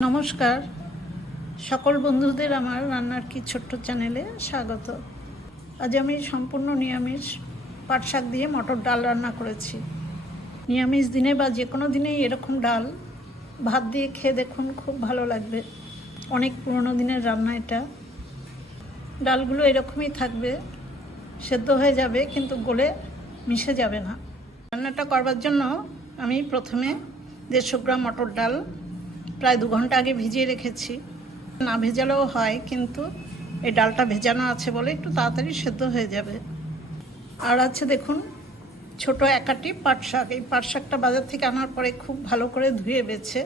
নমস্কার সকল বন্ধুদের আমার রান্নার কি ছোট্ট চ্যানেলে স্বাগত। আজ আমি সম্পূর্ণ নিরামিষ পাট শাক দিয়ে মটর ডাল রান্না করেছি। নিরামিষ দিনে বা যে কোনো দিনেই এরকম ডাল ভাত দিয়ে খেয়ে দেখুন, খুব ভালো লাগবে। অনেক পুরনো দিনের রান্না এটা। ডালগুলো এরকমই থাকবে, সেদ্ধ হয়ে যাবে কিন্তু গলে মিশে যাবে না। রান্নাটা করবার জন্য আমি প্রথমে 150 গ্রাম মটর ডাল প্রায় 2 ঘন্টা আগে ভিজিয়ে রেখেছি। না ভেজালেও হয়, কিন্তু এই ডালটা ভেজানো আছে বলে একটু তাড়াতাড়ি সেদ্ধ হয়ে যাবে। আর আছে দেখুন ছোট একাটি পাট শাক। এই পাট শাকটা বাজার থেকে আনার পরে খুব ভালো করে ধুয়ে বেছে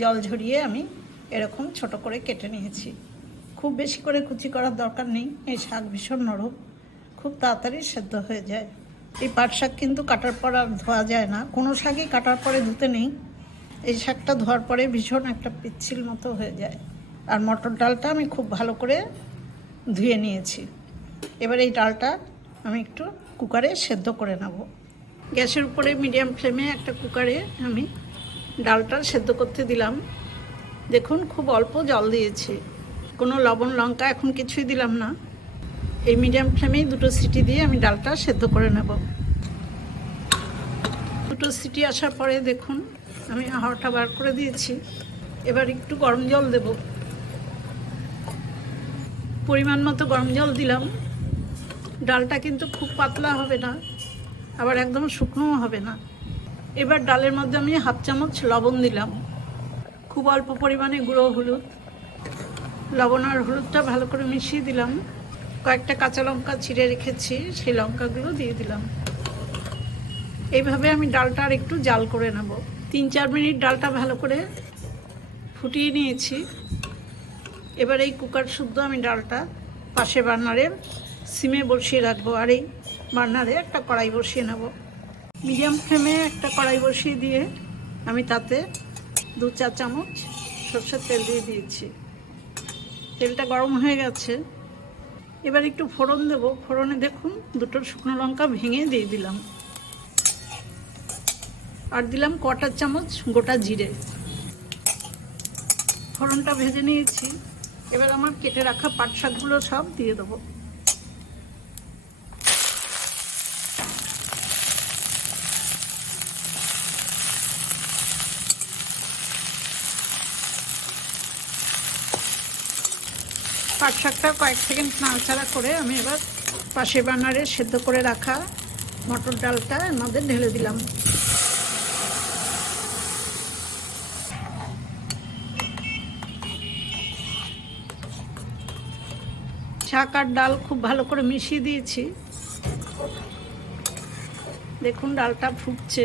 জল ঝরিয়ে আমি এরকম ছোট করে কেটে নিয়েছি। খুব বেশি করে কুচি করার দরকার নেই, এই শাক ভীষণ নরম, খুব তাড়াতাড়ি সেদ্ধ হয়ে যায়। এই পাট শাক কিন্তু কাটার পর আর ধোয়া যায় না, কোনো শাকই কাটার পরে ধুতে নেই। এই শাকটা ধোয়ার পরে ভীষণ একটা পিচ্ছিল মতো হয়ে যায়। আর মটর ডালটা আমি খুব ভালো করে ধুয়ে নিয়েছি। এবার এই ডালটা আমি একটু কুকারে সেদ্ধ করে নেব। গ্যাসের উপরে মিডিয়াম ফ্লেমে একটা কুকারে আমি ডালটা সেদ্ধ করতে দিলাম। দেখুন খুব অল্প জল দিয়েছি, কোনো লবণ লঙ্কা এখন কিছুই দিলাম না। এই মিডিয়াম ফ্লেমেই 2টো সিটি দিয়ে আমি ডালটা সেদ্ধ করে নেব। 2টো সিটি আসার পরে দেখুন আমি হাওয়াটা বার করে দিয়েছি। এবার একটু গরম জল দেব, পরিমাণ মতো গরম জল দিলাম। ডালটা কিন্তু খুব পাতলা হবে না, আবার একদম শুকনোও হবে না। এবার ডালের মধ্যে আমি 1/2 চামচ লবণ দিলাম, খুব অল্প পরিমাণে গুঁড়ো হলুদ। লবণ আর হলুদটা ভালো করে মিশিয়ে দিলাম। কয়েকটা কাঁচা লঙ্কা ছিঁড়ে রেখেছি, সেই লঙ্কাগুলো দিয়ে দিলাম। এইভাবে আমি ডালটা আর একটু জাল করে নেব। 3-4 মিনিট ডালটা ভালো করে ফুটিয়ে নিয়েছি। এবার এই কুকার শুদ্ধ আমি ডালটা পাশে বার্নারে সিমে বসিয়ে রাখবো, আর এই বার্নারে একটা কড়াই বসিয়ে নেব। মিডিয়াম ফ্লেমে একটা কড়াই বসিয়ে দিয়ে আমি তাতে 2-4 চামচ সরষের তেল দিয়ে দিয়েছি। তেলটা গরম হয়ে গেছে। এবার একটু ফোড়ন দেব। ফোড়নে দেখুন 2টো শুকনো লঙ্কা ভেঙে দিয়ে দিলাম, আর দিলাম 1/4 চামচ গোটা জিরে। ফোড়নটা ভেজে নিয়েছি। এবার আমার কেটে রাখা পাট শাকগুলো সব দিয়ে দেবো। পাট শাকটা কয়েক সেকেন্ড নাড়াচাড়া করে আমি এবার পাশে বার্নারে সেদ্ধ করে রাখা মটর ডালটা এর মধ্যে ঢেলে দিলাম। শাক আর ডাল খুব ভালো করে মিশিয়ে দিয়েছি। দেখুন ডালটা ফুটছে।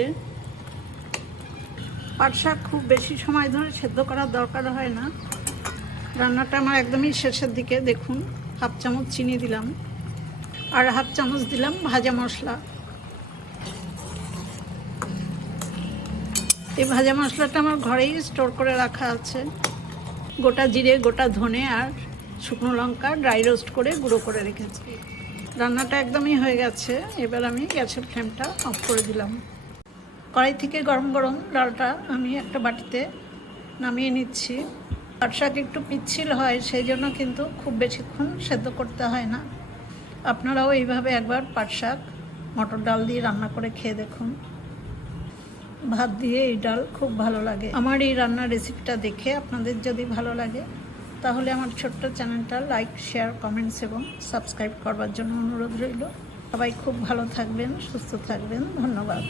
পাট শাক খুব বেশি সময় ধরে সেদ্ধ করার দরকার হয় না। রান্নাটা আমার একদমই শেষের দিকে। দেখুন 1/2 চামচ চিনি দিলাম, আর 1/2 চামচ দিলাম ভাজা মশলা। এই ভাজা মশলাটা আমার ঘরেই স্টোর করে রাখা আছে। গোটা জিরে, গোটা ধনে আর শুকনো লঙ্কা ড্রাই রোস্ট করে গুঁড়ো করে রেখেছি। রান্নাটা একদমই হয়ে গেছে। এবার আমি গ্যাসের ফ্লেমটা অফ করে দিলাম। কড়াই থেকে গরম গরম ডালটা আমি একটা বাটিতে নামিয়ে নিচ্ছি। পাট শাক একটু পিচ্ছিল হয়, সেই জন্য কিন্তু খুব বেশিক্ষণ সেদ্ধ করতে হয় না। আপনারাও এইভাবে একবার পাট শাক মটর ডাল দিয়ে রান্না করে খেয়ে দেখুন। ভাত দিয়ে এই ডাল খুব ভালো লাগে। আমার এই রান্নার রেসিপিটা দেখে আপনাদের যদি ভালো লাগে তাহলে আমার ছোট্ট চ্যানেলটা লাইক, শেয়ার, কমেন্টস এবং সাবস্ক্রাইব করবার জন্য অনুরোধ রইল। সবাই খুব ভালো থাকবেন, সুস্থ থাকবেন। ধন্যবাদ।